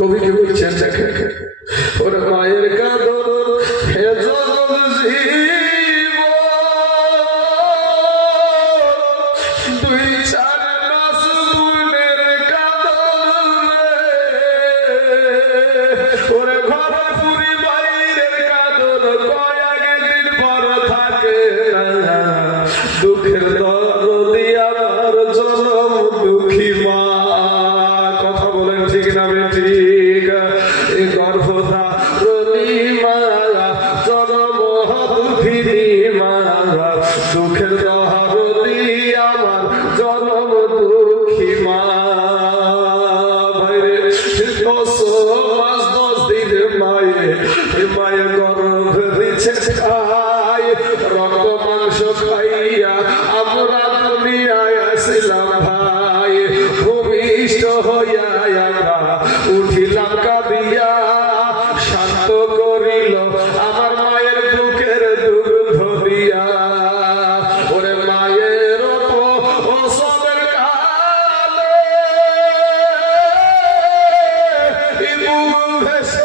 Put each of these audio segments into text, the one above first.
কবি কি বলছেন দেখে ওর মায়ের কাঁদন হে জগৎ জীব দুই চার মাস বোনের কাঁদন ওরে ঘর পুরি বাইরের কাঁদন কয়েকদিন পর থাকে দুঃখের দরদি আমার জনম দুঃখী মা কথা বলেন ঠিক না ঠিক এই গর্ভধারণী মা জনম দুঃখিনী মা দুঃখের দরদি আমার জনম দুঃখী মা ভাইরে 10 দিন মায়ের গর্ভ দিচ্ছে খাই রক্ত মাংস খাইয়া আমরা দুনিয়ায় আসিলাম ভাই ভূমিষ্ঠ হইয়া আমরা উঠিলাম কাঁদিয়া শান্ত করিল আমার মায়ের বুকের দুগ্ধ দিয়া ওরে মায়ের ওসবের কালে ভেসে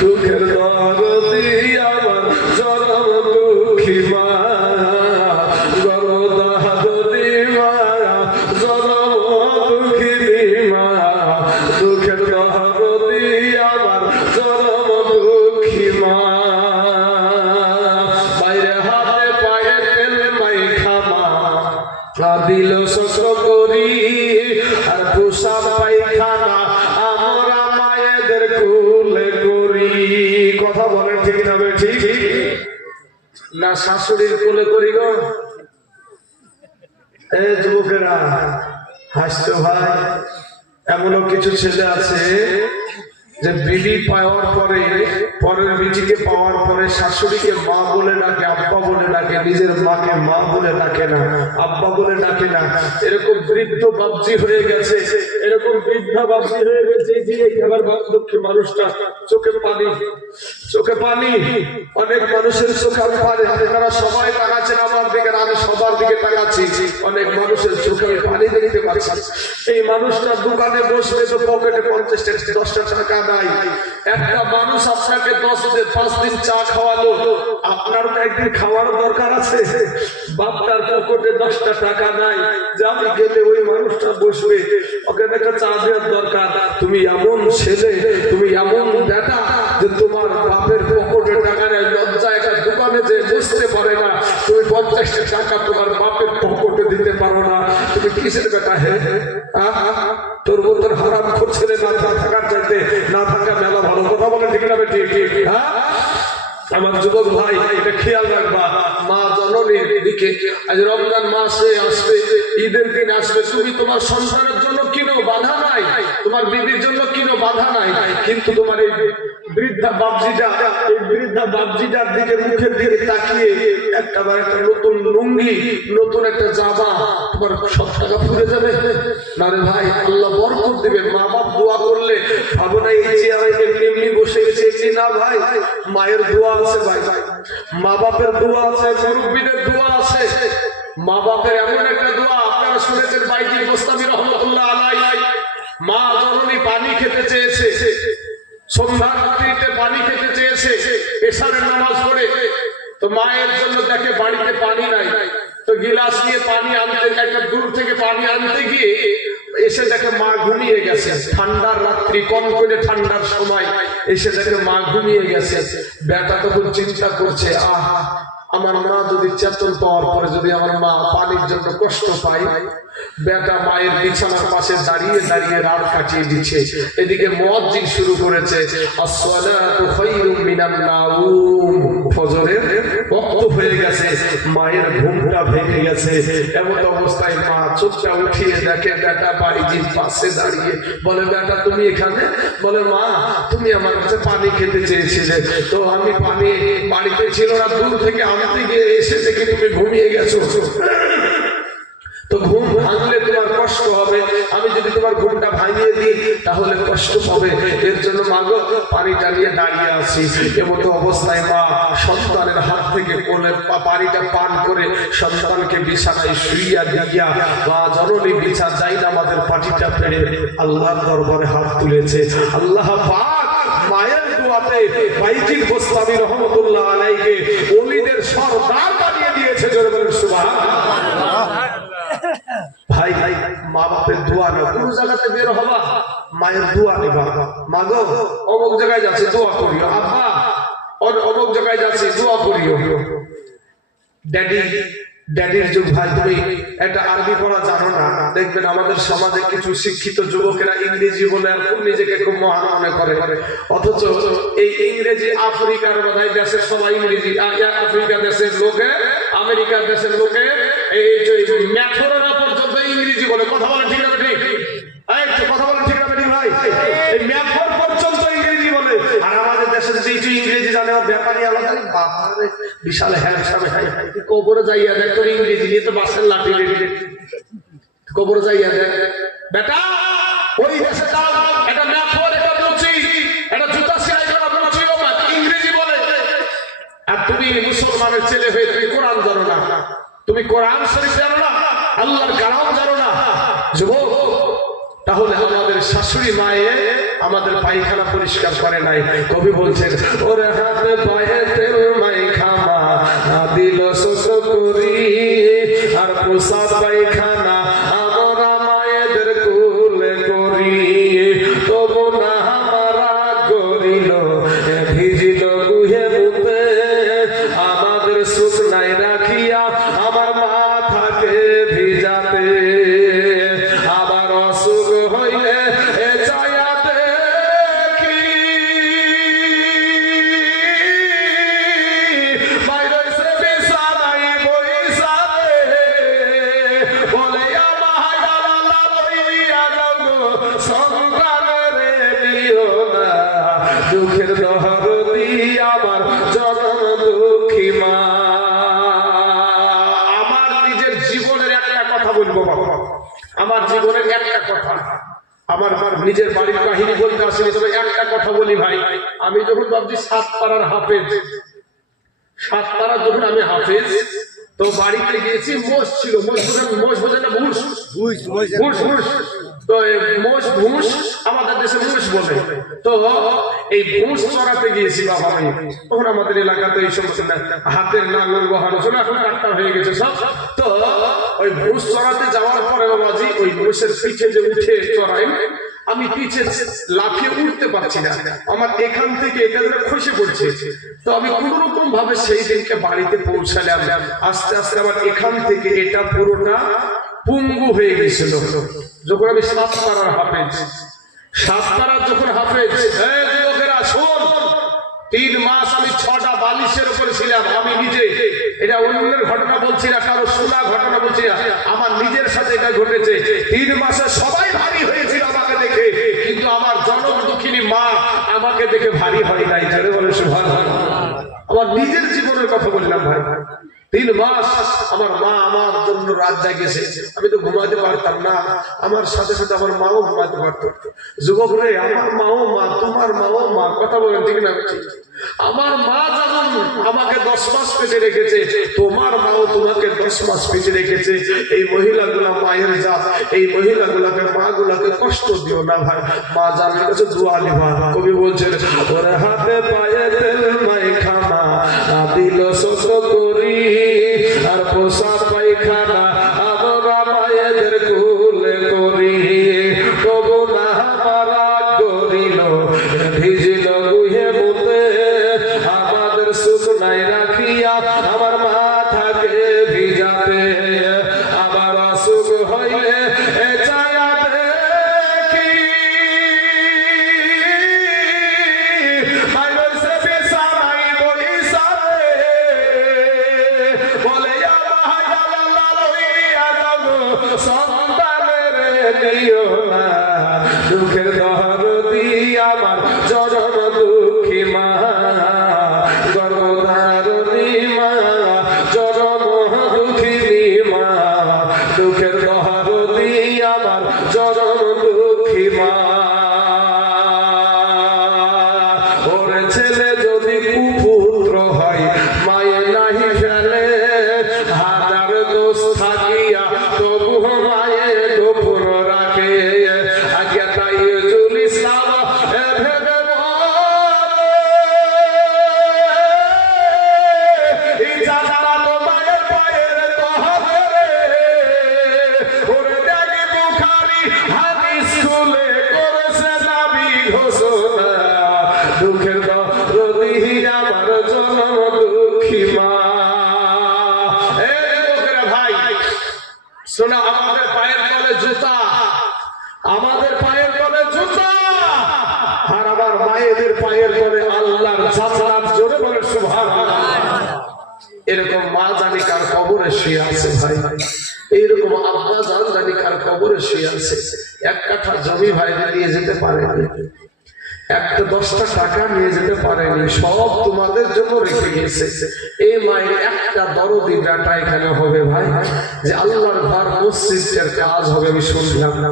দুঃখের দরদি আমার জনম দুঃখী মা গর্ভধারণী মা জনম দুঃখিনী মা দুঃখের দরদি আমার জনম দুঃখী মা বাইরে হাতে পায়ে তেল মাই খামা দিল শস্য করি আর পোশাক পায়খানা আমরা মায়েদের কুলে করি কথা বলেন ঠিক না ঠিক না শাশুড়ির কোলে করি গো এই যুবকেরা হাসতো ভাই এমনও কিছু ছেলে আছে যে বিড়ি পাওয়ার পরে পরের বিটিকে পাওয়ার পরে শাশুড়িকে মা বলে ডাকে আব্বা বলে ডাকে নিজের মাকে মা বলে ডাকে না আব্বা বলে ডাকে না এরকম বৃদ্ধ বাবজি হয়ে গেছে এরকম বৃদ্ধা বাবজি হয়ে গেছে যে এবার বার্ধক্য মানুষটা চোখে পানি অনেক মানুষের চোখে পানি আপনারা সবাই তাকাচ্ছেন আমার দিকে আমি সবার দিকে তাকাচ্ছি অনেক মানুষের চোখে পানি দেখতে পাচ্ছি এই মানুষটা দোকানে বসলে তো পকেটে 50 টাকা নাই একটা মানুষ আপনাকে 5 দিন চা খাওয়ালো আপনার তো একদিন খাওয়ার দরকার আছে বাপটার পকেটে 10টা টাকা নাই যে আমি গেলে ওই মানুষটা বসবে ওকে একটা চা দেওয়ার দরকার তুমি এমন ছেলে তুমি এমন বেটা যে তোমার বাপের পকেটে টাকা নেই লজ্জা একটা দোকানে যে বুঝতে পারে না তুমি 50টা টাকা তোমার বাপের পকেটে দিতে পারো না তুমি কিসের বেটা হে তোর মতন হারাম করছে না থাকার চাইতে না থাকা মেলা ভালো কথা বলে ঠিক না ঠিক হ্যাঁ আমার যুবক ভাই এটা খেয়াল রাখবা মা জননীর দিকে আজ রমজান মাসে আসবে ঈদের দিন আসবে তুমি তোমার সন্তানের জন্য কিনো বাধা নাই তোমার বিবির জন্য কিনো বাধা নাই কিন্তু তোমার এই বৃদ্ধা বাবজিটার দিকে মুখের দিকে তাকিয়ে একটা নতুন লুঙ্গি নতুন একটা জামা তোমার সব টাকা ফুরে যাবে না রে ভাই আল্লাহ বরকত দিবেন মা বাপ দোয়া করলে ভাবো না এই চেয়ারে এমনি বসে গেছে না ভাই মায়ের দোয়া আছে ভাই মা বাপের দোয়া আছে মুরব্বীদের দোয়া আছে মা বাপের এমন একটা দোয়া আপনারা শুনেছেন বাইজি গোস্তামি রহমতুল্লাহ আলাইহি মা জননী পানি খেতে চেয়েছে সন্ধ্যা রাত্রিতে পানি খেতে চেয়েছে এশারের নামাজ পড়ে তো মায়ের জন্য দেখে বাড়িতে পানি নাই তো গিলাস নিয়ে পানি আনতে একটা দূর থেকে পানি আনতে গিয়ে এসে দেখে মা ঘুমিয়ে গেছে ঠান্ডার রাত্রি কনকনে ঠান্ডার সময় এসে দেখে মা ঘুমিয়ে গেছে বেটা তখন চিন্তা করছে আহা আমার মা যদি চেতন পাওয়ার পরে যদি আমার মা পানির জন্য কষ্ট পায় বেটা মায়ের বিছানার পাশে দাঁড়িয়ে দাঁড়িয়ে রাত কাটিয়ে দিচ্ছে এদিকে মুয়াজ্জিন শুরু করেছে আসসালাতু খায়রুম মিনান নাউম ফজরের ওয়াক্ত হয়ে গেছে মায়ের ঘুমটা ভেঙে গেছে এমন অবস্থায় মা চোখটা উঠিয়ে দেখে বেটা বাড়ির পাশে দাঁড়িয়ে বলে বেটা তুমি এখানে বলে মা তুমি আমার কাছে পানি খেতে চেয়েছিলে তো আমি পানি বাড়িতে ছিল না দূর থেকে আনতে গিয়ে এসে দেখে তুমি ঘুমিয়ে গেছো তো ঘুম ভাঙলে তোমার কষ্ট কষ্ট হবে, আমি যদি তোমার ঘুমটা ভাঙিয়ে দিই তাহলে কষ্ট পাবে, এর জন্য মা গো পানিটা নিয়ে দাঁড়িয়ে আছি। এমতো অবস্থায় মা সন্তানের হাত থেকে কোলে পানিটা পান করে সন্তানকে বিছানায় শুইয়া দিয়া মা জননী বিছা যাই না আমাদের পাটিটা পেড়ে আল্লাহর দরবারে হাত তুলেছে। আল্লাহ পাক মায়ের দোয়াতে বাইজিদ গোস্তামি রহমতুল্লাহ আলাইকে ওলিদের সরদার বানিয়ে দিয়েছে। জোরে বলেন সুবহানাল্লাহ। ভাই ভাই মা বাপের দোয়া না, কোন জায়গাতে বের হবা মায়ের দোয়া নেবা। মা গো অমুক জায়গায় যাচ্ছে দোয়া করিও, আব্বা অমুক জায়গায় যাচ্ছে দোয়া করিও। ড্যাডির যুগ ভাই, তুমি একটা আরবি পড়া জানো না, দেখবেন আমাদের সমাজে কিছু শিক্ষিত যুবকেরা ইংরেজি বলে নিজেকে খুব মহান মনে করে, অথচ এই ইংরেজি আফ্রিকার বোধহয় দেশের সবাই ইংরেজি, আফ্রিকা দেশের লোকে, আমেরিকার দেশের লোকে এই ম্যাথরেরা পর্যন্ত ইংরেজি বলে। কথা বলেন ঠিক না ঠিক? কথা বলেন ঠিক না ঠিক ভাই? এই ম্যাথর পর্যন্ত ইংরেজি বলে। আর আমাদের দেশে যে ইংরেজি জানে ব্যাপারই আলাদা। বাবারে বিশাল হ্যান্ডসাম, কবরে যাইয়া দেখ তোর ইংরেজি নিয়ে তো বাসের লাঠি কবরে যাইয়া দেখ বেটা, ওই দেশে যাও এটা ম্যাথর, এটা বলছি, এটা জুতা সেলাই করা বলছি, ইংরেজি বলে। আর তুমি মুসলমানের ছেলে হয়ে তুমি কোরআন জানো না, তুমি কোরআন শরীফ জানো না, আল্লাহর কালাম জানো না। যুবক, তাহলে আমাদের শাশুড়ি মায়ে আমাদের পায়খানা পরিষ্কার করে নাই। কবি বলছেন ওরে হাতে পায়ে তেল মাই খামা না দিল শোষ করি, আর পোষা পায়খানা আমরা মায়েদের কুলে করি, তবু না আমারা করিল ভিজিল গুহে মুতে, আমাদের সুখ নাই রাখিয়া আমার মাথাকে ভিজাতে, আবার অসুখ হইলে দুঃখের দহরদি আমার জনম দুঃখী মা। আমার নিজের জীবনের একটা কথা বলবো বাবা, আমার জীবনের একটা কথা, আমার নিজের বাড়ির কাহিনী বলতে আসেনি, তবে একটা কথা বলি ভাই। আমি যখন ভাবছি সাতপাড়ার হাফেজ, সাতপাড়ার যখন আমি হাফেজ, তো বাড়িতে গিয়েছি, মোষ ছিল, মোষ বোঝে না, ভুষ তো মোষ ভুষ আমাদের দেশে মোষ বলে। তো এই ভুষ চড়াতে গিয়েছি বাবা আমি, তখন আমাদের এলাকাতে এই সমস্ত হাতের নাঙ্গল বহানো ছিল, এখন কাটটা হয়ে গেছে সব। তো ওই ভুষ চড়াতে যাওয়ার পরে বাবাজি ওই মোষের পিঠে যে উঠে চড়াই, আমি পিছে লাফিয়ে উঠতে পারছি না, আমার এখান থেকে এটা খসে পড়ছে। তো আমি কোন রকম ভাবে সেই দিনকে বাড়িতে পৌঁছালাম, আস্তে আস্তে আমার এখান থেকে এটা পুরোটা পঙ্গু হয়ে গেছিল। যখন আমি সাতপাড়ার হাফেজ, সাতপাড়ার যখন হাফেজ, যুবকেরা শোন, 3 মাস আমি 6টা বালিশের উপরে ছিলাম। আমি নিজে, এটা অন্যের ঘটনা বলছি না, কারো শোনা ঘটনা বলছি না, আমার নিজের সাথে এটা ঘটেছে। 3 মাসে সবাই ভারী হয়েছিল আমাকে দেখে, কিন্তু আমার জনম দুঃখিনী মা আমাকে দেখে ভারী হয় নাই। জোরে বলে সুবহানাল্লাহ। আমার নিজের জীবনের কথা বললাম ভাই। 3 মাস আমার মা আমার জন্য রাত জাগিয়েছে, আমি তো ঘুমাতে পারতাম না, আমার সাথে সাথে আমার মাও ঘুমাতে পারত। যুবক রে, আমার মাও মা, তোমার মাও মা, কথা বলেন ঠিক না? আমার মা যেমন আমাকে 10 মাস পেটে রেখেছে, তোমার মাও তোমাকে 10 মাস পেটে রেখেছে। এই মহিলাগুলা মায়ের জাত, এই মহিলাগুলাকে, মা গুলাকে কষ্ট দিও না ভাই। মা জানের কাছে দোয়া নিবা। কবি বলছেন ওরে হাতে পায়ে তেল মাই খামা না দিল শোষ করি, আর পোষা পায়খানা আমরা মায়েদের কুলে করি, তবু না আমারা করিল ভিজিল গুহে মুতে, আমাদের সুখ নাই রাখিয়া আমার মাথাকে ভিজাতে, আবার অসুখ হইলে দুঃখের দহরদি আমার জনম দুঃখী মা, গর্ভধারণী মা। তুমি আমার জনম দুঃখী মা। ভাই শোনা, আমাদের পায়ের তলে জুতা, আমাদের পায়ের তলে জুতা, আর আমার মায়েদের পায়ের তলে আল্লাহর জান্নাত। জোরে বলে সুবহানাল্লাহ। এরকম মা জানি কার কবরে শুয়ে আছে ভাই, এইরকম আব্বা জানি কার কবরে শুয়ে আছে। এক কাঠা জমি ভাইদের নিয়ে যেতে পারেনি, একটা 10টা টাকা নিয়ে যেতে পারেনি, সব তোমাদের জন্য রেখে গেছে। এই মায়ের একটা দরদি বেটা এখানে হবে ভাই, যে আল্লাহর ঘর মসজিদের কাজ হবে আমি শুনলাম না,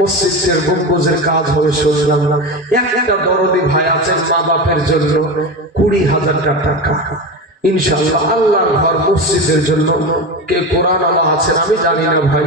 মসজিদের গম্বুজের কাজ হবে শুনলাম না। একটা দরদি ভাই আছেন মা বাপের জন্য 20,000 টাকা ইনশাআল্লাহ আল্লাহর ঘর মসজিদের জন্য। কে কোরআন ওয়ালা আছেন আমি জানি না ভাই,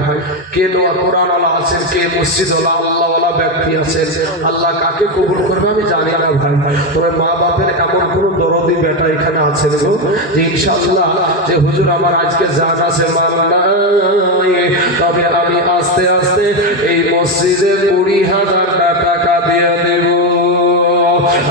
কে নোয়া কোরআন ওয়ালা আছেন, কে মসজিদ ওয়ালা আল্লাহ ওয়ালা ব্যক্তি আছেন, আল্লাহ কাকে কবুল করবে আমি জানি না ভাই। তবে মা বাপের এমন কোন দরদি বেটা এখানে আছেন গো, যে ইনশাআল্লাহ যে হুজুর আমার আজকে জান আছে মাল নাই, তবে আমি আস্তে আস্তে এই মসজিদে 20,000 টাকা দিয়ে দেব।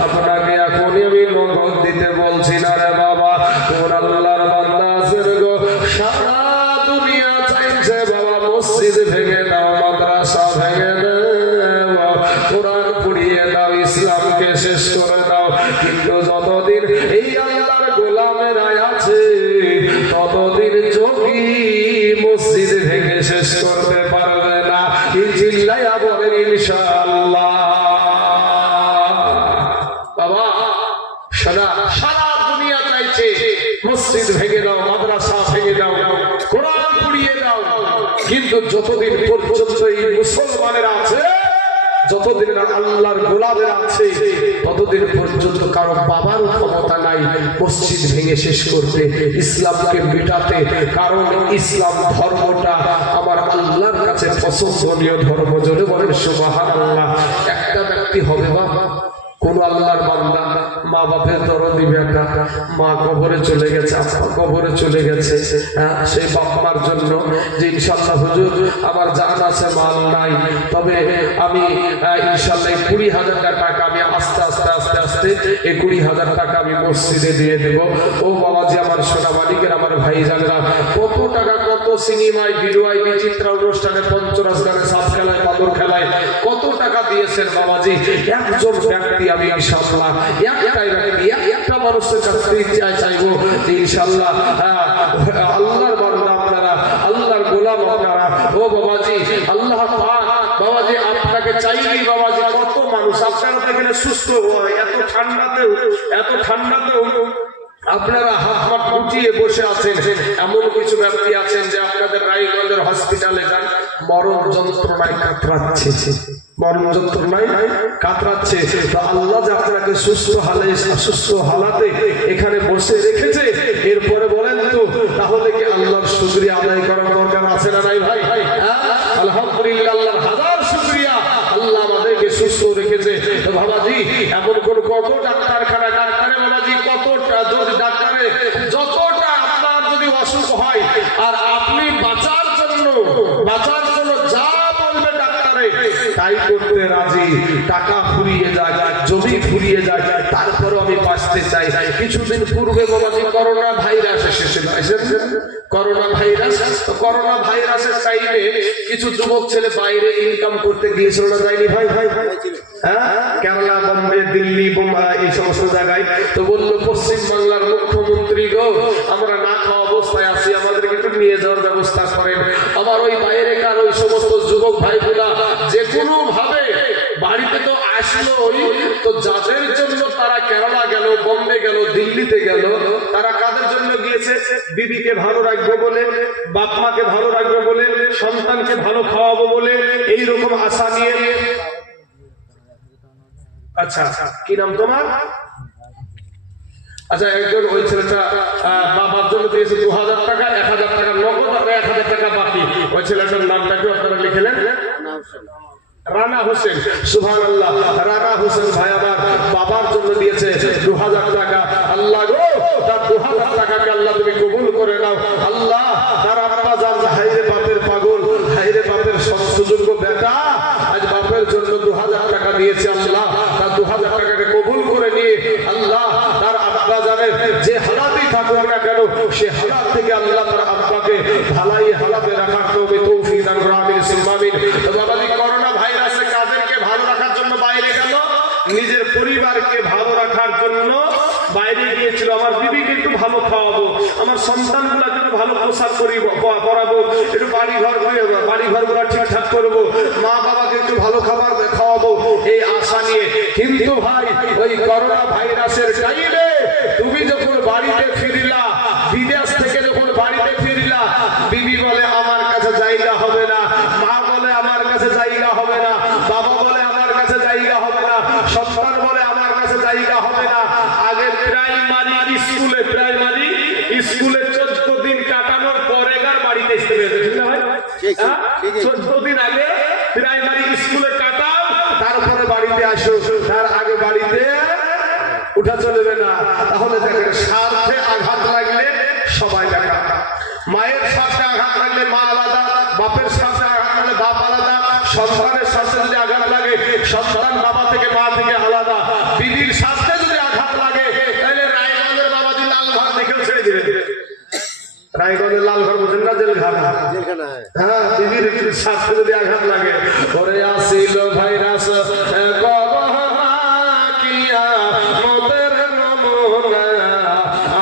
আপনাকে এখনই আমি নগদ দিতে বলছি না রে বাবা, কোন আল্লাহর বান্দা আছেন গো সারা দুনিয়া চাইছে বাবা মসজিদ ভেঙে দাও, মাদ্রাসা ভেঙে দাও, কোরআন পড়িয়ে দাও, ইসলামকে শেষ করে দাও, কিন্তু যতদিন এই আল্লাহর গোলামেরা আছে ততদিন চোখি মসজিদ ভেঙে শেষ করতে পারবে না। চিল্লাইয়া বলেন ইনশাআল্লাহ। বাবা সারা দুনিয়া চাইছে মসজিদ ভেঙে দাও, মাদ্রাসা ভেঙে দাও, কোরআন পুড়িয়ে দাও, কিন্তু যতদিন পর্যন্ত এই মুসলমানেরা আছে, যতদিন আল্লাহর গোলামেরা আছে, ততদিন পর্যন্ত কারো বাবার ক্ষমতা নাই মসজিদ ভেঙে শেষ করতে, ইসলামকে মেটাতে। কারণ ইসলাম ধর্মটা আমার আল্লাহর কাছে পছন্দনীয় ধর্ম। জোরে বলেন সুবহানাল্লাহ। একটা ব্যক্তি হবে বাবা, কোন আল্লাহর বান্দা মা বাপের দরদি বেটা, মা কবরে চলে গেছে, আব্বা কবরে চলে গেছে, সেই বাপ মার জন্য যে ইনশাআল্লাহ হুজুর আমার জান আছে মাল নাই, তবে আমি ইনশাআল্লাহ 20,000 টাকা আমি আস্তে আস্তে আস্তে আস্তে এই 20,000 টাকা আমি মসজিদে দিয়ে দেব। ও বাবাজি আমার সোনা মালিকের আমার ভাই জানেরা, কত টাকা কত সিনেমায় বিরুয়ায় বিচিত্রা অনুষ্ঠানে পঞ্চরাস গানে সাপ খেলায় বাদর খেলায় কত টাকা দিয়েছেন বাবাজি। একজন ব্যক্তি আমি ইনশাআল্লাহ একটা মানুষের কাছে চাইবো যে ইনশাআল্লাহ আল্লাহর বান্দা আপনারা, আল্লাহর গোলাম আপনারা, ও বাবাজি আল্লাহ পাক বাবাজি আপনাকে চাইলেই বাবাজি কত মানুষ আপনারা এখানে সুস্থ হয়, এত ঠান্ডাতেও আপনারা হাত হাত উঠিয়ে বসে আছেন। এমন কিছু ব্যক্তি আছেন যে আপনাদের রায়গঞ্জের হসপিটালে যান, মরণ যন্ত্রণায় কাতরাচ্ছে, মরণ যন্ত্রণায় কাতরাচ্ছে। তো আল্লাহ যে আপনাকে সুস্থ হালাতে এখানে বসে রেখেছে, এরপরে বলেন তো তাহলে কি আল্লাহর শুকরিয়া আদায় করার দরকার আছে না নাই ভাই? আলহামদুলিল্লাহ, আল্লাহর হাজার শুকরিয়া, আল্লাহ আমাদেরকে সুস্থ রেখেছে। তো বাবাজি এমন কত ডাক্তারখানা, ডাক্তারে বাবাজি কতটা ডাক্তারে যতটা আপনার যদি অসুখ হয় আর আপনি বাঁচার জন্য যা বলবে ডাক্তারে তাই করতে রাজি, টাকা ফুরিয়ে যায়, জমি ফুরিয়ে যায়, তারপরে আমি বাঁচতে চাই। কিছুদিন পূর্বে বাবাজি করোনা ভাইরাস এসেছিল, করোনা ভাইরাস। তো করোনা ভাইরাসের টাইমে কিছু যুবক ছেলে বাইরে ইনকাম করতে গিয়েছিল না, যায়নি ভাই? কেরালা, বোম্বে, দিল্লি, বোম্বাই এই সমস্ত জায়গায়। তো বললো পশ্চিম বাংলার মুখ্যমন্ত্রী গো, আমরা না খাওয়া অবস্থায় আছি, আমাদেরকে একটু নিয়ে যাওয়ার ব্যবস্থা করেন। আমার ওই বাইরেকার ওই সমস্ত যুবক ভাইগুলা যে কোনো ভাবে বাড়িতে তো আসলো, তো যাদের জন্য তারা কেরালা গেল, বোম্বে গেল, দিল্লিতে গেল, তারা কাদের জন্য গিয়েছে? বিবিকে ভালো রাখবো বলে, বাপ মাকে ভালো রাখবো বলে, সন্তানকে ভালো খাওয়াবো বলে, এইরকম আশা নিয়ে। আচ্ছা কি নাম তোমার? আচ্ছা একজন ওই ছেলেটা বাবার জন্য দিয়েছে 2,000 টাকা, 1,000 টাকা নগদ আর 1,000 টাকা বাকি। ওই ছেলেটার নামটাকে আপনারা লিখলেন রানা হোসেন। সুবহানাল্লাহ, রানা হোসেন ভাই আমার বাবার জন্য দিয়েছে 2,000 টাকা। আল্লাহ গো, তার 2,000 টাকাকে আল্লাহ তুমি কবুল করে নাও। আল্লাহ তার আব্বা জান হাইরে বাপের পাগল, হাইরে বাপের সুযোগ্য বেটা আজ বাপের জন্য 2,000 টাকা দিয়েছে। আল্লাহ তার 2,000 টাকাকে কবুল করে নিয়ে আল্লাহ তার থাকুক না কেন সে হালাত থেকে আল্লাহ তার আব্বাকে ভালাই হালাতে রাখার তৌফিক দান করুন আমিন সুম্মা আমিন। তো বাবাজি করোনা ভাইরাসে কাদেরকে ভালো রাখার জন্য বাইরে গেল? নিজের পরিবারকে ভালো রাখার জন্য বাইরে গিয়েছিল। আমার বিবিকে একটু ভালো খাওয়াবো, আমার সন্তানগুলোকে একটু ভালো পোশাক করাবো, একটু বাড়িঘর গুলা ঠিকঠাক করবো, মা বাবাকে একটু ভালো খাবার খাওয়াবো, এই আশা নিয়ে। কিন্তু ভাই ওই করোনা ভাইরাসের টাইমে তুমি যখন বাড়িতে ফিরিলা, বিদেশ থেকে যখন বাড়িতে ফিরিলা, বিবি বলে আমার কাছে জায়গা হবে না, মা বলে আমার কাছে জায়গা হবে না, বাবা বলে আমার কাছে জায়গা হবে না, সন্তান বলে আমার কাছে জায়গা হবে না। আগে প্রাইমারি স্কুলে 14 দিন কাটানোর পরে বাড়িতে আসতে পেরেছে, ঠিক না ভাই? 14 দিন আগে প্রাইমারি স্কুলে কাটাও, তারপরে বাড়িতে আসো, তার আগে বাড়িতে উঠা চলবে না। তাহলে দেখেন স্বার্থে আঘাত লাগলে সবাই দেখা, মায়ের স্বার্থে আঘাত লাগলে মা আলাদা, বাপের স্বার্থে আঘাত লাগলে বাপ আলাদা, সন্তানের স্বার্থে যদি আঘাত লাগে সন্তান বাবা থেকে মা থেকে আলাদা, বিবির স্বার্থে যদি আঘাত লাগে তাহলে রায়গঞ্জের বাবাজি লাল ঘর দেখেও ছেড়ে দিবে। রায়গঞ্জের লাল ঘর বুঝেন না? জেলখানা। হ্যাঁ, বিবির স্বার্থে যদি আঘাত লাগে, ওরে আসিল ভাইরাস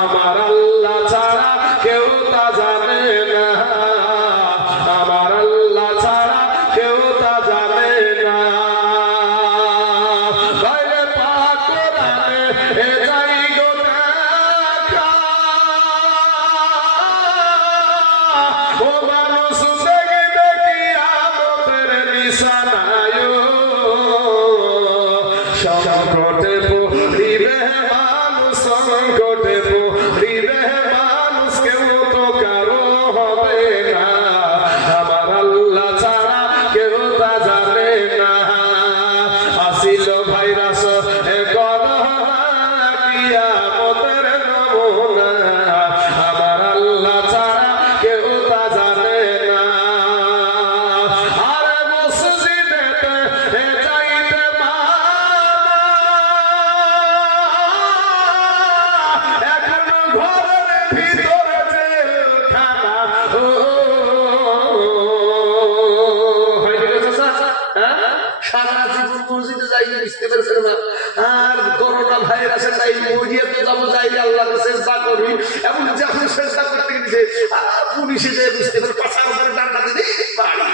আমার আল্লাহ ছাড়া কেউ তা জানে না, আমার আল্লাহ ছাড়া কেউ তা জানে না। বাইরে পাক কোরআনে এ যাই গো দেখা, ও মানুষ দেখি দেখি আমাদের নিশানায় সংকটে পড়িবে মানুষ, সংকটে পড়িবে মানুষ, কেউ তো কারো হবে না, আমার আল্লাহ ছাড়া কেউ তা জানে না। আসিল ভাইরাস কিয়ামতের নমুনা, আমার আল্লাহ ছাড়া কেউ তা জানে না। আরে মসজিদেতে যাইতে এখনো ঘরের ভিতরে জেলখানা। সারা জীবন মসজিদে যাইনি, বুঝতে পেরেছেন না? আর করোনা ভাইরাসের টাইম মরিয়াতে যাবো, যাইলে আল্লাহকে চেষ্টা করি, এমন যখন চেষ্টা করতে গেছে পুলিশে যে বুঝতে পারে পাশার উপরে ডান্ডা দিতে পারি।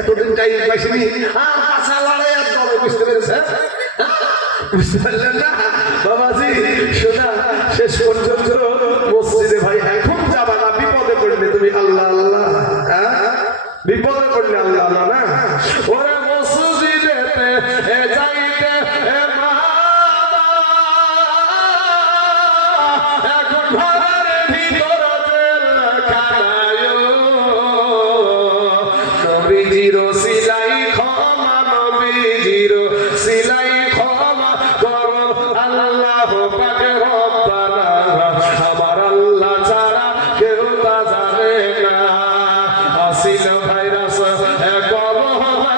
এতদিন টাইম পাইছিনি, আর পাশা লড়াই আর দলে, বুঝতে পেরেছে? বুঝতে পারলেন না বাবাজি? শোনা, শেষ পর্যন্ত মসজিদে ভাই এখন যাবা না, বিপদে পড়লে তুমি আল্লাহ আল্লাহ, বিপদে পড়লে আল্লাহ আল্লাহ না। ওরা মসজিদে যাইতে এখন ঘরের ভিতর জেলখানায়, নবীজির সিলাই ক্ষমা, নবীজির সিলাই ক্ষমা করো আল্লাহ পাক রব্বানা, আমার আল্লাহ ছাড়া কেউ তা জানে না। আসিল ভাইরাস করোনা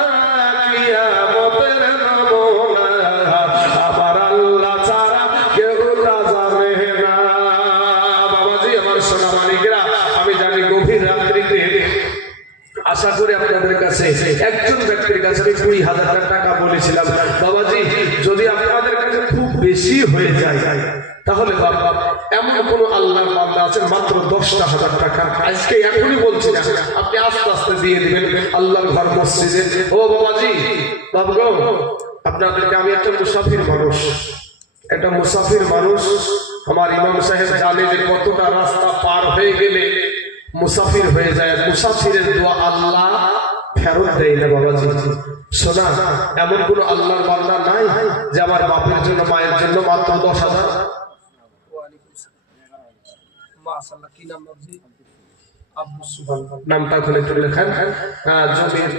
কিয়ামতের নমুনা, আমার আল্লাহ ছাড়া কেউ তা জানে না। বাবাজি আমার সোনা মানিকরা, আমি জানি গভীর রাত্রিতে আশা করি আপনাদের কাছে একজন ব্যক্তির কাছে 20,000 টাকা বলেছিলাম। বাবাজি যদি আপনাদের কাছে খুব বেশি হয়ে যায় তাহলে বাবা এমন কোন আল্লাহর বান্দা আছেন মাত্র 10,000 টাকা, আজকে এখনই বলছি না, আপনি আস্তে আস্তে দিয়ে দিবেন আল্লাহর ঘর মসজিদে। ও বাবাজি বাবগো, আপনাদেরকে আমি একটা মুসাফির মানুষ, আমার ইমাম সাহেব জানে যে কতটা রাস্তা পার হয়ে গেলে মুসাফির হয়ে যায়, মুসাফিরের দোয়া আল্লাহ ফেরত দেয় না। বাবাজি শোনা, এমন কোন আল্লাহর বান্দা নাই যে আমার বাপের জন্য মায়ের জন্য মাত্র 10,000। নামটা ওখানে একটু লেখেন, জমির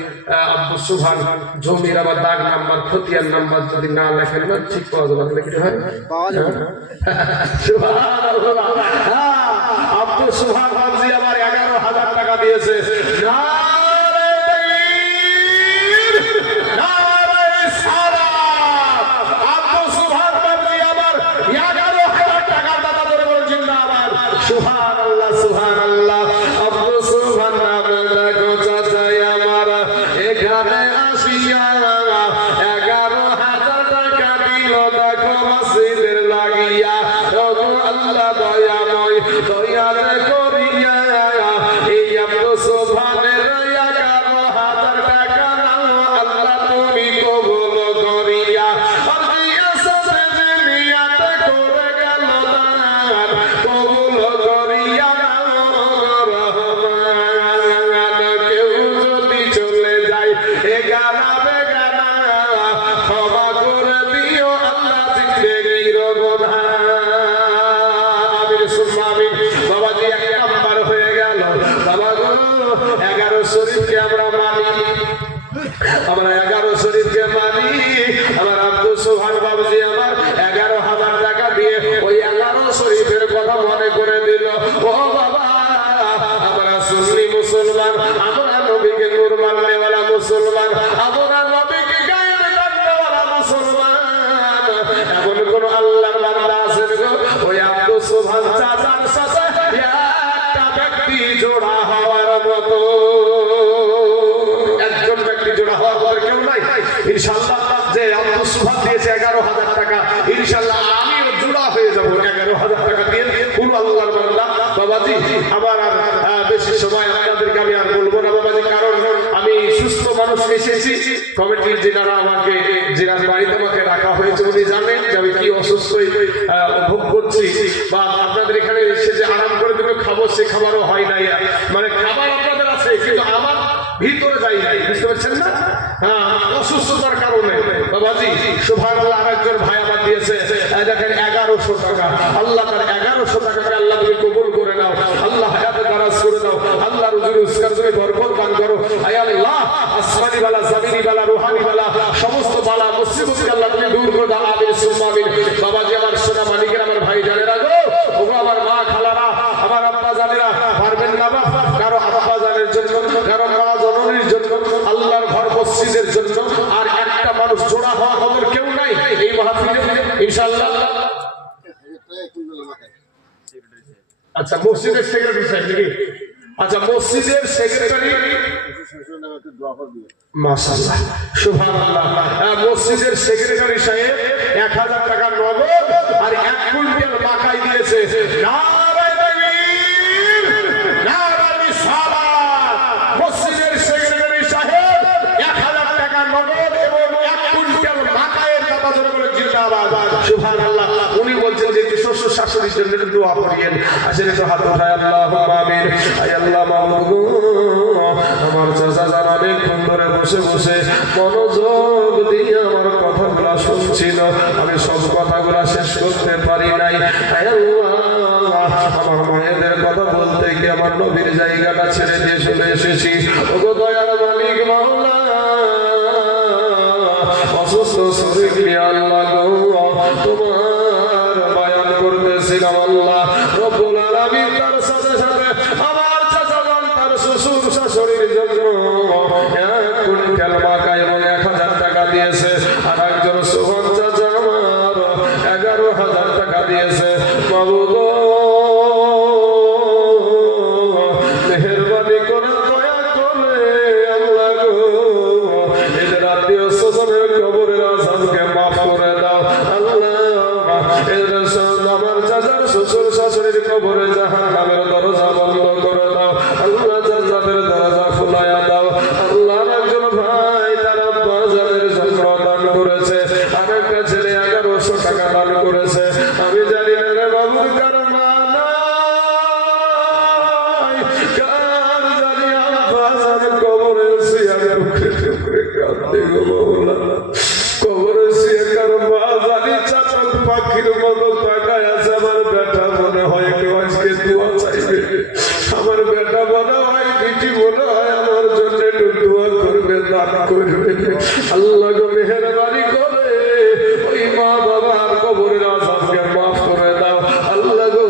আব্দুল সুবহান, জমির আবার দাগ নাম্বার, খতিয়ান নাম্বার যদি না লেখেন না ঠিক পাওয়া যাবে, লিখতে হয় সুবহানাল্লাহ। আব্দুল সুবহান বাবজি আমার 11,000 টাকা দিয়েছে। আব্দুল সুবহান বাবজি আমার 11,000 টাকা দাতা ধরে বলছেন না। আল্লাহ দয়াময় দয়া করিয়া এই আব্দুল সোবহানের 11,000 টাকা নাও আল্লাহ তুমি কবুল করিয়া শরীফকে আমরা মানি, আমরা 11 শরীফকে মানি। আমার আব্দুল সোবহান বাবুজি আমার 11,000 টাকা দিয়ে ওই 11 শরীফের কথা মনে করে দিল। ও বাবা, আমরা সুন্নি মুসলমান, আমরা নবীকে নূর মাননেওয়ালা মুসলমান, আমরা নবীকে গায়েব রাখনেওয়ালা মুসলমান। এমন কোন আল্লাহর বান্দা আছেন গো ওই আব্দুল সোবহান চাচার সাথে একটা ব্যক্তি জোড়া হওয়ার মতো? ইনশাআল্লাহ যে আব্দুল সোবহান দিয়েছে 11,000 টাকা, ইনশাআল্লাহ আমিও জোড়া হয়ে যাব 11,000 টাকা দিয়ে। কোন আল্লাহর বান্দা বাবাজি আমার বেশি সময় আপনাদেরকে আমি আর বলবো না বাবাজি, কারণ আমি সুস্থ মানুষ এসেছি। কমিটির যিনারা আমাকে যিনার বাড়িতে আমাকে রাখা হয়েছে উনি জানেন যে আমি কি অসুস্থ ভোগ করছি, বা আপনাদের এখানে এসে যে আরাম করে দেবে খাবো সে খাবারও হয় নাই। মানে খাবার আপনাদের আছে কিন্তু আমার ভিতরে যাই নাই, বুঝতে পারছেন না? হ্যাঁ, অসুস্থতার কারণে বাবাজি। সুবহানাল্লাহ, আরেকজন ভাই আমার দিয়েছে দেখেন 1100 টাকা। আল্লাহ তার 1100 টাকাকে আল্লাহ তুমি কবুল করে নাও, আল্লাহ হায়াতে দারাজ করে দাও, আল্লাহ রুজি রোজগার তুমি বরকত দান করো। আয় আল্লাহ, আসমানি বালা জমিনি বালা রুহানি বালা সমস্ত বালা মুসিবতকে আল্লাহ তুমি দূর করে দাও। আমিন সুম্মা আমিন। বাবাজি আমার সোনা মালিকের আমার ভাই জানেরা গো, ওগো আমার মা খালারা, আমার আব্বা জানেরা, পারবেন না বাবা কারো আব্বা জানের জন্য, কারো মা জননীর জন্য, আল্লাহর ঘর মসজিদের জন্য, আর একটা মানুষ জোড়া হওয়া খবর কেউ নাই এই মাহফিলে ইনশাআল্লাহ। আচ্ছা, মসজিদের সেক্রেটারি সাহেব নাকি? আচ্ছা, মসজিদের সেক্রেটারি, মাশাআল্লাহ সুবহানাল্লাহ, মসজিদের সেক্রেটারি সাহেব 1000 টাকা নগদ আর 1 কুইন্টাল মাকাই দিয়েছে। নারায়ে তাকবীর, নারায়ে রিসালাত। মসজিদের সেক্রেটারি সাহেব 1000 টাকা নগদ এবং 1 কুইন্টাল মাকাইয়ের দাতা ধরে বলে জিন্দাবাদ সুবহানাল্লাহ। উনি বলছেন যে শ্বশুর শাশুড়ির জন্য দোয়া করিয়েন। আসলে তো হাত উঠায় আল্লাহুম্মা আমিন। আয় আল্লাহ মাওলানা, আমার চাচা যারা অনেকক্ষণ ধরে বসে বসে মনোযোগ দিয়ে আমার কথাগুলো শুনছিল, আমি সব কথাগুলো শেষ করতে পারি নাই। আয় আল্লাহ, আমার মায়েদের কথা বলতে গিয়ে আমার নবীর জায়গাটা ছেড়ে দিয়ে চলে এসেছি। ওগো দয়ার মালিক মাওলা, অসুস্থ শরীর নিয়ে আল্লাহ গো তোমার বায়ান করতেছিলাম। আল্লাহ রব্বুল আলামিন তার সাথে সাথে আমার চাচা যান তার শ্বশুর শাশুড়ির জন্য 1 কুইন্টাল মাকাই এবং 1000 টাকা দিয়েছে। আর একজন সোহান চাচা আমার 11,000 টাকা দিয়েছে। মাবুদ মেহেরবানি করে দয়া করে আল্লাহ গো এদের আত্মীয় স্বজনের কবরের আযাবকে মাফ করে দাও। আল্লাহ এদের আমার চাচার শ্বশুর শাশুড়ির কবরে জাহান্নামের দরজা বন্ধ করে দাও। আল্লাহ জান্নাতের দরজা খুলায়া দাও। আল্লাহ একজন ভাই তার আব্বা জানের জন্য দান করেছে, আরেকটা ছেলে 1100 টাকা দান করেছে। আমি জানি না রে বাবুর কার মা নাই, কার জানি আব্বা জান কবরে শুয়ে টুকরে টুকরে কাঁদে গো মাওলানা। কবরে শুয়ে কার মা জানি চাতক পাখির মতো তাকায় আছে। আমার বেটা মনে হয় কেউ আজকে দোয়া চাইবে, আমার বেটা মনে হয় বিটি মনে হয় আমার জন্য একটু দোয়া করবে, দান করবে। আল্লাহ গো মেহেরবানি করে ওই মা বাবার কবরের আযাবকে মাফ করে দাও। আল্লাহ গো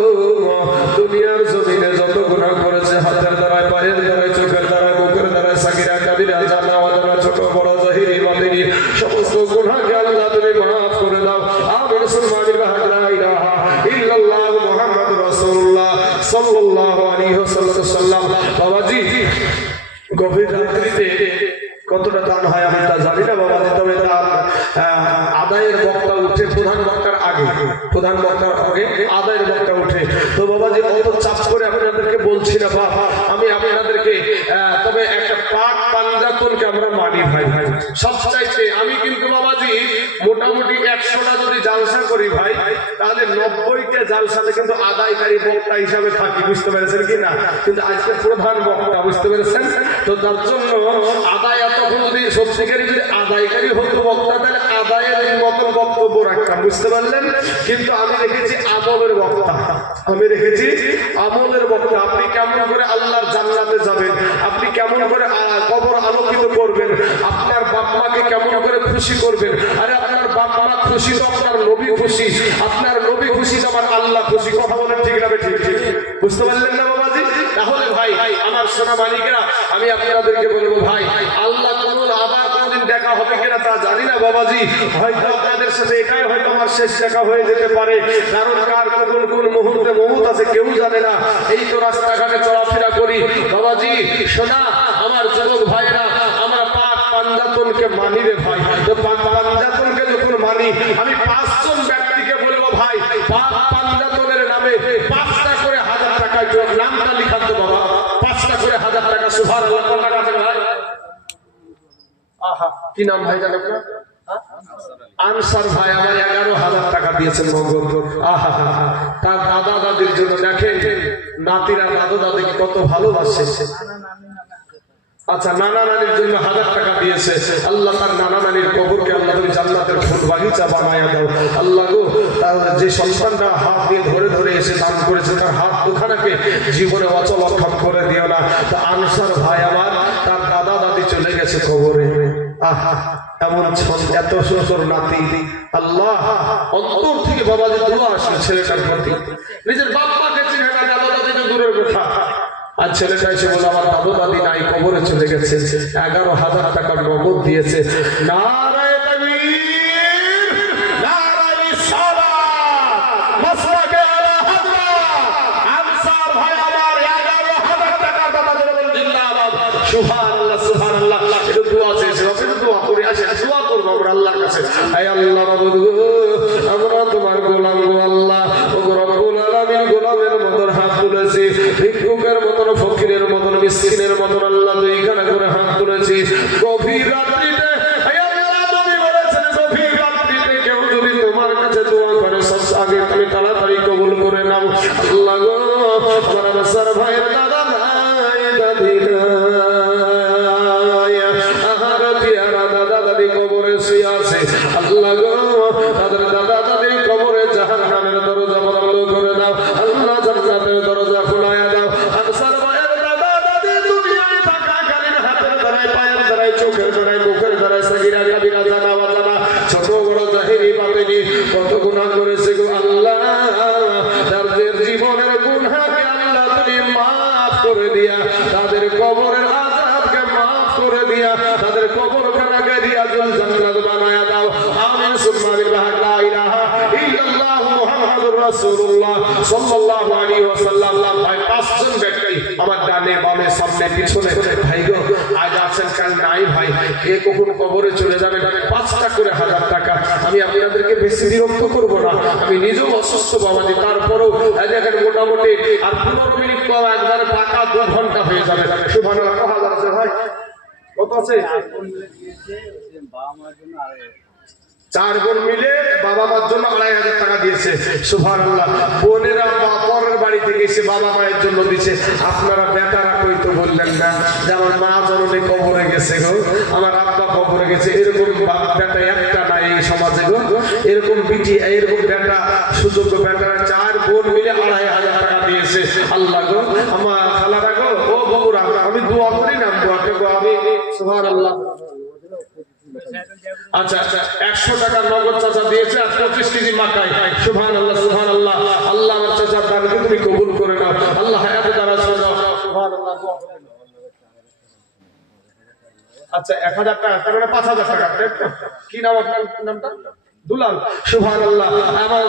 দুনিয়ার জমিনে যত গুনাহ করেছে, হাতের দ্বারায়, পায়ের দ্বারায়, চোখের দ্বারায়, মুখের দ্বারায়, সাগীরা কাবীরা, জানা ওয়াদানা, ছোট বড়, জাহিরি বাতিনি সমস্ত গুনাহকে আল্লাহ তুমি মাফ করে দাও। আমিন সুম্মা আমিন। লা ইলাহা ইল্লাল্লাহ মুহাম্মাদুর রাসূলুল্লাহ সাল্লাল্লাহু আলাইহি ওয়াসাল্লাম। বাবাজি গভীর রাত্রিতে কতটা দান হয় আমি তা জানি না বাবা, তবে তার আদায়ের বক্তা উঠে প্রধান বক্তার আগে, প্রধান বক্তার আগে আদায় আদায়ের বক্তা উঠে। তো বাবাজি অত চাপ করে আপনাদেরকে বলছি না বাবা, আমি আপনাদেরকে তবে একটা পাক পাঞ্জাতনকে আমরা মানি ভাই ভাই সবচাইতে। আমি কিন্তু বাবাজি মোটামুটি 100টা যদি জালসা করি ভাই, তাহলে 90টা জালসাতে কিন্তু আদায়কারী বক্তা হিসাবে থাকি, বুঝতে পেরেছেন কি না? কিন্তু আজকে প্রধান বক্তা, বুঝতে পেরেছেন? তো তার জন্য আদায় এতক্ষণ যদি সত্যিকারই যদি আদায়কারী হতো বক্তা, তাহলে আদায়ের মতন বক্তব্য রাখতাম, বুঝতে পারলেন? কিন্তু আমি রেখেছি আমলের বক্তা, আমি রেখেছি আমলের বক্তা। আপনি কেমন করে আল্লাহর জান্নাতে যাবেন, আপনি কেমন করে কবর আলোকিত করবেন, আপনার বাপ মাকে কেমন করে খুশি করবেন। আরে আপনার বাপ মা খুশি তো আপনার নবী খুশি, আপনার নবী খুশি তো আমার আল্লাহ খুশি। কথা বলেন ঠিক না? ঠিক ঠিক বুঝতে পারলেন না বাবাজি? তাহলে ভাই আমার সোনা মালিকেরা, আমি আপনাদেরকে বলবো ভাই, আল্লাহ কবুল আবার কোনদিন দেখা হবে কিনা তা জানি না বাবাজি। হয়তো আপনাদের সাথে এটাই হয়তো আমার শেষ দেখা হয়ে যেতে পারে, কারণ কার কখন কোন মুহূর্তে মউত আছে কেউ জানে না। এই তো রাস্তাঘাটে চলাফেরা করি বাবাজি। শোনা আমার যুবক ভাইরা, আমরা পাক পাঞ্জাতনকে মানি রে ভাই। তো পাক পাঞ্জাতনকে যখন মানি, আমি 5 জন ব্যক্তিকে বলবো ভাই, পাক পাঞ্জাতনের নামে 5টা করে 1000 টাকা নামটা লিখান তো বাবা, 5টা করে 1000 টাকা। সুবহানাল্লাহ। কোন টাকা আছে ভাই? আহা, কি নাম ভাই জানেন না? আনসার ভাই আমার 11,000 টাকা দিয়েছেন মঙ্গল। আহা, তার দাদা দাদির জন্য। দেখেন নাতিরা দাদা দাদিকে কত ভালোবাসে। আচ্ছা, নানা নানির জন্য 1000 টাকা দিয়েছে। আল্লাহ তার নানা নানির কবরকে আল্লাহ তুমি জান্নাতের ফুল বাগিচা বানায়া দাও। আল্লাহ গো, তার যে সন্তানটা হাত দিয়ে ধরে ধরে এসে দান করেছে, তার হাত দুখানাকে জীবনে অচল অক্ষম করে দিও না। তো আনসার ভাই আমার, তার দাদা দাদি চলে গেছে কবরে। আহা, এমন এত সুন্দর নাতি। আল্লাহ অন্তর থেকে বাবাজি দোয়া আসলে ছেলেটার প্রতি। নিজের বাপ মাকে চিনে না, দাদা দাদিকে দূরের কথা। আর ছেলেটা এসে বলে আমার দাদু দাদি নাই, কবরে চলে গেছে। 11,000 টাকার নগদ দিয়েছে। নারায়ে তাকবীর, নারায়ে রিসালাত, মাসলাকে আলা হযরত আনসার ভাই আমার 11,000 টাকা দাদা বলেন জিন্দাবাদ। সুবহানাল্লাহ, সুবহানাল্লাহ। এটা দোয়া চেয়েছে, আপনি দোয়া করে আসেন, দোয়া করব আমরা আল্লাহর কাছে। আয় আল্লাহ মাবুদ গো, আমরা তোমার গোলাম গো আল্লাহ। ও রব্বুল আলামিন, গোলামের মতন হাত তুলেছি, ভিক্ষুকের মতন, ফকিরের মতন, মিসকিনের মতন আল্লাহ দুইখানা করে হাত তুলেছি। গভীর রাত্রিতে নবী বলেছেন, গভীর রাত্রিতে কেউ যদি তোমার কাছে দোয়া করে সব আগে তুমি তাড়াতাড়ি কবুল করে নাও। আল্লাহ গো, আমার আনসার ভাইয়ের দাদা নাই, দাদি নাই, আহার পিয়ারা দাদা দাদি কবরে শুয়ে আছে। আল্লাহ গো, তাদের দাদা দাদির কবরে জাহান্নামের দরজা বন্ধ করে দাও। আল্লাহ জান্নাতের দরজা খোলায়া দাও। আনসার ভাইয়ের দাদা দাদি দুনিয়ায় থাকাকালীন হাতের দ্বারায়, পায়ের দ্বারায়, চোখের দ্বারায়, মুখের দ্বারায়, সাগীরা কাবীরা, জানা অজানা, ছোট বড়, জাহিরি বাতিনি কত গুনাহ করেছে গো আল্লাহ। তাদের জীবনের গুনাহকে আল্লাহ তুমি মাফ করে দিয়া, তাদের কবরের আযাবকে মাফ করে দিয়া, তাদের কবরখানাকে রিয়াজুল জান্নাত বানায়া দাও। আমিন সুম্মা আমিন। লা ইলাহা ইল্লাল্লাহ মুহাম্মাদুর রাসূলুল্লাহ সাল্লাল্লাহু আলাইহি ওয়াসাল্লাম। ভাই 5 জন ব্যক্তি আমার ডানে বামে সামনে পিছনে। ভাই গো, আজ আছেন কাল নাই ভাই, কে কখন কবরে চলে যাবে। 5টা করে 1000 টাকা। আমি আপনাদেরকে বেশি বিরক্ত করব না, আমি নিজেও অসুস্থ বাবাজি, তারপরেও দেখেন মোটামুটি আর 15 মিনিট পর একবারে পাকা 2 ঘন্টা হয়ে যাবে। সুবহানাল্লাহ। কত হাজার আছে ভাই? কত আছে? 4 বোন মিলে বাবা মার জন্য 2,500 টাকা দিয়েছে। সুবহানাল্লাহ। বোনেরা পরের বাড়ি থেকে এসে বাবা মায়ের জন্য দিচ্ছে। আপনারা বেটারা কই তো বললেন না যে আমার মা জননী কবরে গেছে গো, আমার আব্বা কবরে গেছে। এরকম বেটা একটা নাই এই সমাজে গো, এরকম বিটি, এরকম বেটা, সুযোগ্য বেটারা 4 বোন মিলে 2,500 টাকা দিয়েছে। আল্লাহ গো, আমার খালারা গো, ও বউরা, আমি দোয়া করি না, দোয়াটা গো আমি। সুবহানাল্লাহ। আচ্ছা আচ্ছা, 100 টাকা নগদ চাচা দিয়েছে আর 25 কেজি মাকাই। সুবহানাল্লাহ, সুবহানাল্লাহ। আল্লাহ আমার চাচার দানকে তুমি কবুল করে নাও। আল্লাহ হায়াত দারাজ করে দাও। সুবহানাল্লাহ। আচ্ছা, 1000 টাকা, তার মানে 5000 টাকা। কি নাম আপনার? নামটা দুলাল। সুবহানাল্লাহ। আমার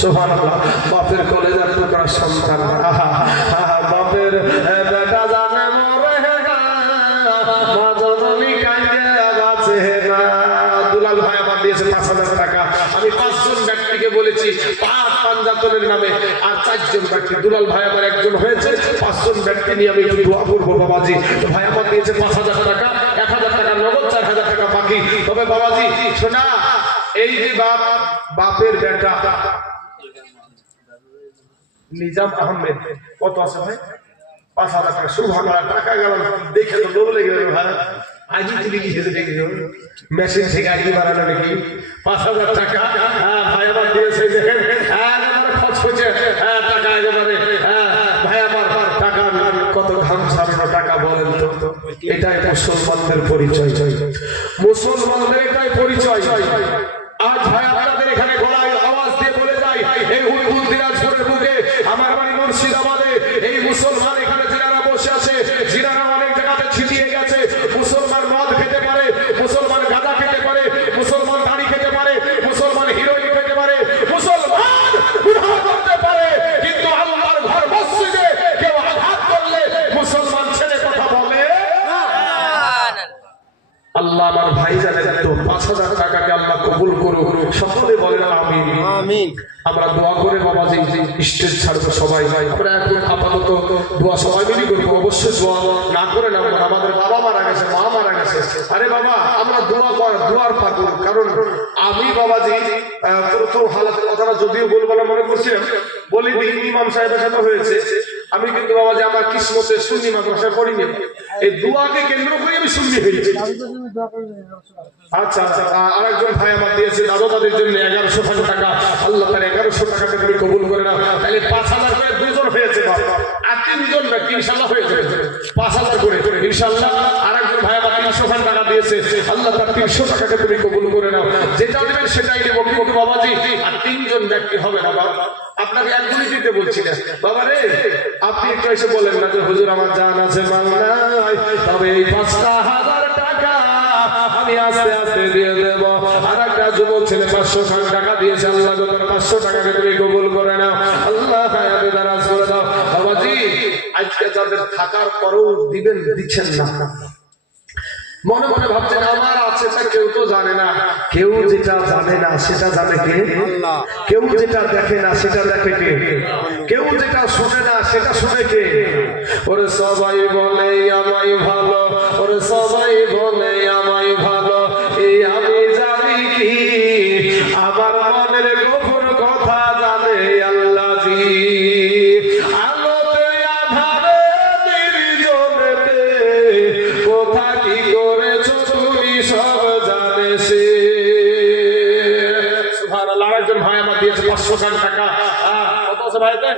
সুবহানাল্লাহ। বাপের কলেজার টুকরা সন্তান, বাপের বেটা জানে মরে গা, মা জননী কাঁদে গাছে না। দুলাল ভাই আমার দিয়েছে 5000 টাকা। আমি 5 জন ব্যক্তিকে বলি বলেছি 5 পাঞ্জাতনের নামে আর 4 জন ব্যক্তি, দুলাল ভাই আমার একজন হয়েছে, 5 জন ব্যক্তি নিয়ে আমি একটু দোয়া করবো বাবাজি। তো ভাই আমার দিয়েছে 5,000 টাকা, 1,000 টাকা নগদ, 4,000 টাকা বাকি। তবে বাবাজি শোনা, এই যে বাপের বেটা নিজাম আহমেদ কত আছে ভাই? 5,000 টাকা। সুবহানাল্লাহ, টাকা গেল দেখে তো লোভ লেগে গেল ভাই। আইডি তুলে গিয়েছে দেখে মেশিন থেকে আইডি বানানো নাকি 5,000 টাকা ভাই আমার দিয়েছে। দেখেন খরচ হয়েছে টাকা একেবারে। ভাই আমার টাকা কত ঘাম ছাড়ানো টাকা বলেন তো। এটাই মুসলমানদের পরিচয়, মুসলমানদের এটাই পরিচয়। আজ ভাই আপনাদের এখানে গলায় আওয়াজ দিয়ে বলে যায়, এই উত্তর দিনাজপুরের বুকে আমার বাড়ি মুর্শিদাবাদে, এই মুসলমান এখানে যারা বসে আছে, যারা অনেক জায়গাতে ছিটিয়ে গেছে, মুসলমান মদ খেতে পারে, মুসলমান গাঁজা খেতে পারে, মুসলমান দাড়ি খেতে পারে, মুসলমান হিরোইন খেতে পারে, মুসলমান গুনাহ করতে পারে, কিন্তু আল্লাহর ঘর মসজিদে কেউ আঘাত করলে মুসলমান ছেলে কথা বলে না। আল্লাহ আমার ভাই জানেন তো 5,000 টাকাকে আল্লাহ কবুল করুক, সকলে বলেন আমিন আমিন। আমরা দোয়া করে বাবাজি স্টেজ ছাড়বো সবাই। আমরা এখন আপাতত দোয়া সবাই মিলে করবো, অবশ্যই দোয়া না করে না। আমাদের বাবা মারা গেছে, মা মারা গেছে, আরে বাবা আমরা দোয়ার পাগল। কারণ আমি বাবাজি প্রথম হালাতের কথাটা যদিও বলবো না মনে করছিলাম, বলি দিন ইমাম সাহেবের সাথে হয়েছে, আমি কিন্তু বাবাজি আমার কিসমতে সুন্নি মাদ্রাসায় পড়িনি, এই দোয়াকে কেন্দ্র করে আমি সুন্নি হয়েছি। আচ্ছা আচ্ছা, আরেকজন ভাই আমার দিয়েছে দাদা দাদির জন্য 1100 টাকা। আল্লাহ তার 1100 টাকাকে তুমি কবুল করে নাও। তাহলে 5,000 করে 2 জন হয়েছে, আর 3 জন ব্যক্তি ইনশাআল্লাহ হয়েছে 5,000 করে ইনশাআল্লাহ। আরেকজন ভাই আমার 300 টাকা দিয়েছে। আল্লাহ তার 300 টাকাকে তুমি কবুল করে নাও। যেটা দেবেন সেটাই দেবো, কিন্তু বাবাজি আর 3 জন ব্যক্তি হবে না বাবা। আপনাকে একদমই দিতে বলছি না বাবা রে। আপনি একটু এসে বলেন না যে হুজুর আমার জান আছে মাল নাই, তবে এই 5,000 টাকা আমি আস্তে আস্তে দিয়ে দেব। আর একটা যুবক ছেলে 500 টাকা দিয়েছে, আল্লাহ তোমার 500 টাকাকে তুমি কবুল করে নাও। আল্লাহ হায়াতে দারাজ করে দাও। বাবাজি আজকে যাদের থাকার পরেও দিবেন, দিচ্ছেন না, মনে মনে ভাবছেন আমার আছে, কেউ তো জানে না। কেউ যেটা জানে না সেটা জানে কে? আল্লাহ। কেউ যেটা দেখে না সেটা দেখে কে? কেউ যেটা শুনে না সেটা শুনে কে? ওরে সবাই বলে আমায় ভালো, ওরে সবাই বলে আমায় ভালো, এই আমি জানি কি আমার মনের গোপন কথা জানে আল্লাহ জি। আলোতে আধারে নির্জনেতে কোথা কি করেছো তুমি সব জানে সে। সুবহানাল্লাহ। আরেকজন ভাই আমার দিয়েছে 500 টাকা। কত আছে ভাইতে?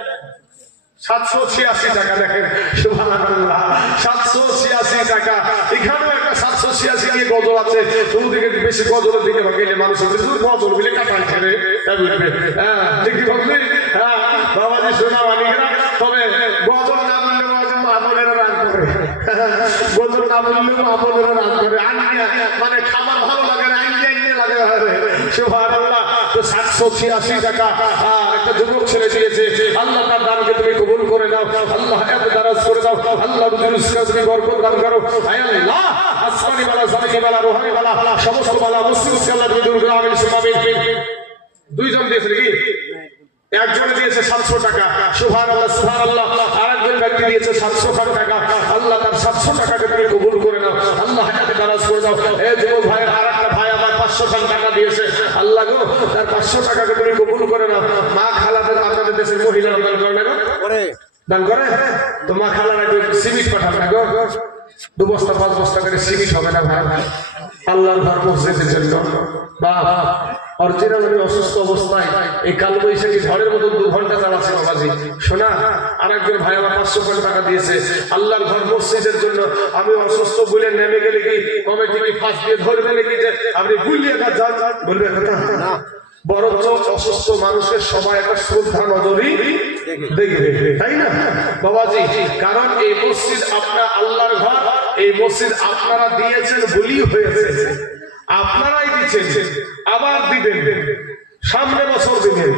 786 টাকা। দেখেন সুবহানাল্লাহ, 786 টাকা। এখানেও একটা 786 নিয়ে গজল আছে। দুদিকে বেশি গজলের দিকে গেলে মানুষের গজল মিলে কাটাই ছেড়ে দেখি ভাবলি বাবাজি শোনা মানিকেরা। তবে গজল না বললে মামলেরা রাগ করে, গজল না বললেও মামলেরা রাগ করে। মানে খাবার ভালো লাগে না, আইনে লাগে। সুবহানাল্লাহ। তো 786 টাকা একটা যুবক ছেলে দিয়েছে। আল্লাহ তার দানকে তুমি কবুল করে নাও। আল্লাহ এত দারাজ করে দাও। আল্লাহ তুমি বরকত দান করো। আল্লাহ আসমানি বালা, জামিনি বালা, রুহানি বালা, সমস্ত বালা মুসলিমকে আল্লাহ তুমি দূর করো। আমিন সুবহান। 2 জন দিয়েছে নাকি? একজনে দিয়েছে 700 টাকা। সুবহানাল্লাহ সুবহানাল্লাহ। আরেকজন ব্যক্তি দিয়েছে 700 টাকা। আল্লাহ তার 700 টাকাকে তুমি কবুল করে নাও। আল্লাহ হায়াতে দারাজ করে দাও। এই যুবক ভাই, আরেকটা ভাই আমার 500 টাকা দিয়েছে। আল্লাহ গো তার 500 টাকাকে তুমি কবুল করে নাও। মা খালাদের আপনাদের দেশের মহিলারা দান করে না গো? করে দান করে তো মা খালারা সিমেন্ট পাঠাবে না গো? 2 বস্তা 5 বস্তা করে সিমেন্ট হবে না ভাই আল্লাহর ঘর মসজিদের জন্য? বাবা অরিজিনাল অসুস্থ অবস্থায় এই কালবৈশাখী ঝড়ের মতো 2 ঘন্টা চালাচ্ছে বাবাজি। শোনা আরেকজন ভাই আমার 500 টাকা দিয়েছে আল্লাহর ঘর মসজিদের জন্য। আমি অসুস্থ বলে নেমে গেলে কি কমিটি কি ফাঁস দিয়ে ধরবে নাকি যে আপনি গুলিয়ে যান? বলবে কথা না, বরঞ্চ অসুস্থ মানুষের সবাই একটা শ্রদ্ধা নজরই দেখবে, তাই না বাবাজি? কারণ এই মসজিদ আপনার আল্লাহর ঘর, এই মসজিদ আপনারা দিয়েছেন বলেই হয়েছে। আপনারাই দিচ্ছেন, আবার দিবেন, সামনে বছর দিবেন,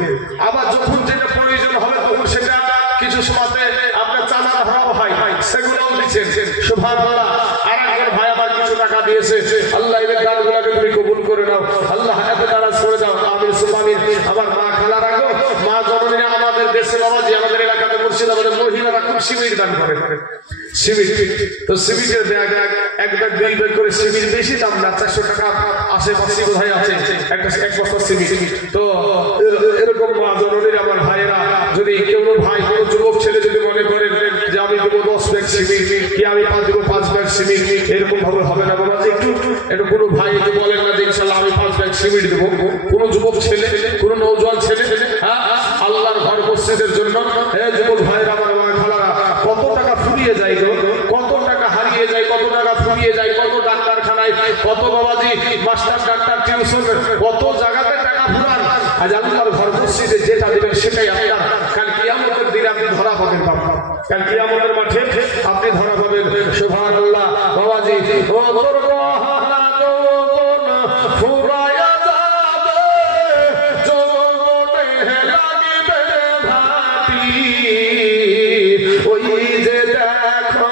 আবার যখন যেটা প্রয়োজন হবে তখন সেটা কিছু সময়তে আপনার চাঁদা ধরাও হয়, সেগুলোও দিচ্ছেন। সুবহানাল্লাহ। আর একজন ভাই আবার কিছু টাকা দিয়েছে। আল্লাহ এর দানগুলোকে তুমি কবুল করে নাও। আল্লাহ হায়াতে দারাজ করে দাও। আমিন সুবহান। আমার মা খালারা দেশে বাবাজি আমাদের এলাকাতে মুর্শিদাবাদের মহিলারা খুব সিমেন্ট দান করে সিমেন্ট। তো সিমেন্টের ব্যাগ এক ব্যাগ 2 ব্যাগ করে সিমেন্ট, বেশি দাম না, 400 টাকা আশেপাশে বোধহয় আছে এক বস্তা সিমেন্ট। তো এরকম মা জননীর আমার ভাইয়েরা, যদি কেউ ভাই কোনো যুবক ছেলে যদি মনে করেন যে আমি দেবো 10 ব্যাগ সিমেন্ট কি আমি দেবো 5 ব্যাগ সিমেন্ট, এরকম ভাবে হবে না বাবাজি। একটু কোনো ভাই যদি বলেন না যে ইনশাল্লাহ আমি 5 ব্যাগ সিমেন্ট দেবো, কোনো যুবক ছেলে কোনো নওজোয়ান ছেলে, হ্যাঁ আল্লাহর ঘর মসজিদের জন্য, হ্যাঁ যুবক ভাইরা আমার খালারা, কত টাকা ফুরিয়ে যায় গো, কত টাকা হারিয়ে যায়, কত টাকা ফুরিয়ে যায়, কত ডাক্তারখানায়, কত বাবাজি মাস্টার ডাক্তার টিউশন, কত জায়গাতে টাকা ফুরান। আজ আল্লাহর ঘর মসজিদে যেটা দেবেন সেটাই আপনার কাল কিয়ামতের দিনে আপনি ধরা পাবেন বাবা, কাল কিয়ামতের মাঠে আপনি ধরা পাবেন। সুবহানাল্লাহ বাবাজি, ও তোর গহনা যৌবন ফুরায়া যাবে, যৌবনে লাগিবে ভাটি, ওই যে দেখো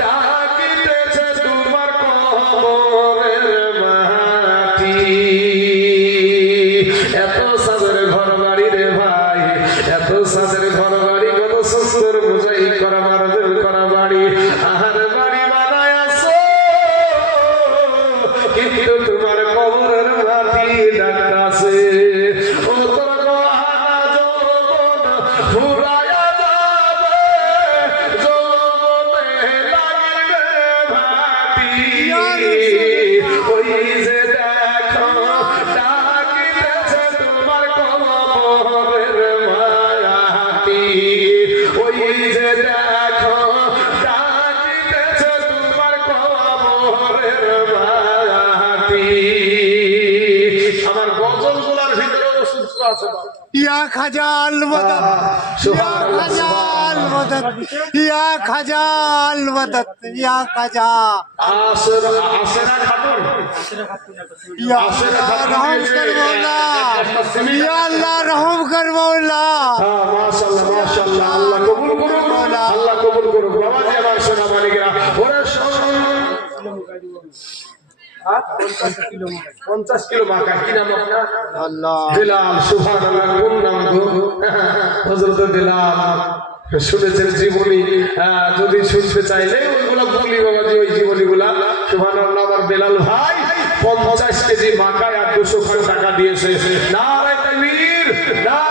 ডাকিতেছে তোমার কবরের মাটি। এত সাদের ঘর বাড়ি রে ভাই, এত সাদের ঘর বাড়ি, কত সুন্দর বোঝাই করা মারবেল করা বাড়ি, আহার বাড়ি বানায় আসো, কিন্তু তোমার কবরের মাটি ডাকতাছে। ও তোর গহনা যৌবন ফুরায়া যাবে, যৌবনে লাগিবে ভাটি, ওই যে দেখো ডাকিতেছে তোমার কবরের মাটি, ওই যে দেখো ডাকিতেছে তোমার কবরের মাটি। আমার গজলগুলার ভিতরেও সূত্র আছে বাবা। या खजाल मदद, या खजाल मदद, या खजाल मदद, या खजा आसरा खातून, या अल्लाह रहम कर मौला, या अल्लाह रहम कर मौला। হ্যাঁ মাশাআল্লাহ মাশাআল্লাহ, আল্লাহ কবুল করুক মওলা, আল্লাহ কবুল করুক। বাবাজি আমার সোনা মানিকেরা, ওরে সোনা 50 কিলো মাকা, কি নাম আপনার? अल्लाह বিলাল। সুবহানাল্লাহ, কোন নাম গো? হযরত বিলাল। শুনেছেন জীবনী, যদি শুনতে চাইলে ওইগুলো বলি বাবাজি, ওই জীবনীগুলা। সুবহানাল্লাহ, আমার বেলাল ভাই 50 কেজি মাকায় আর 200 টাকা দিয়েছে। নারায়ে তাকবীর, নারায়ে